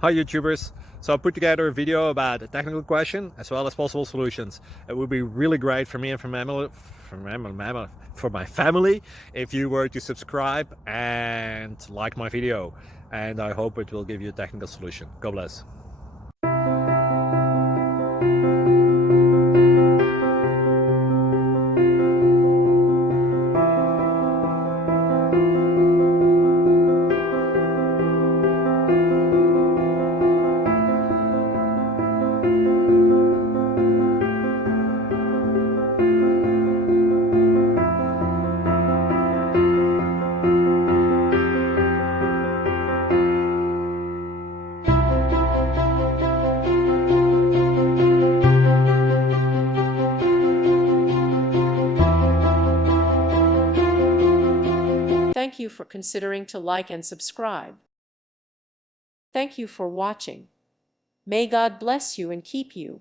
Hi YouTubers! So I put together a video about a technical question as well as possible solutions. It would be really great for me and for my family if you were to subscribe and like my video, and I hope it will give you a technical solution. God bless. Thank you for considering to like and subscribe. Thank you for watching. May God bless you and keep you.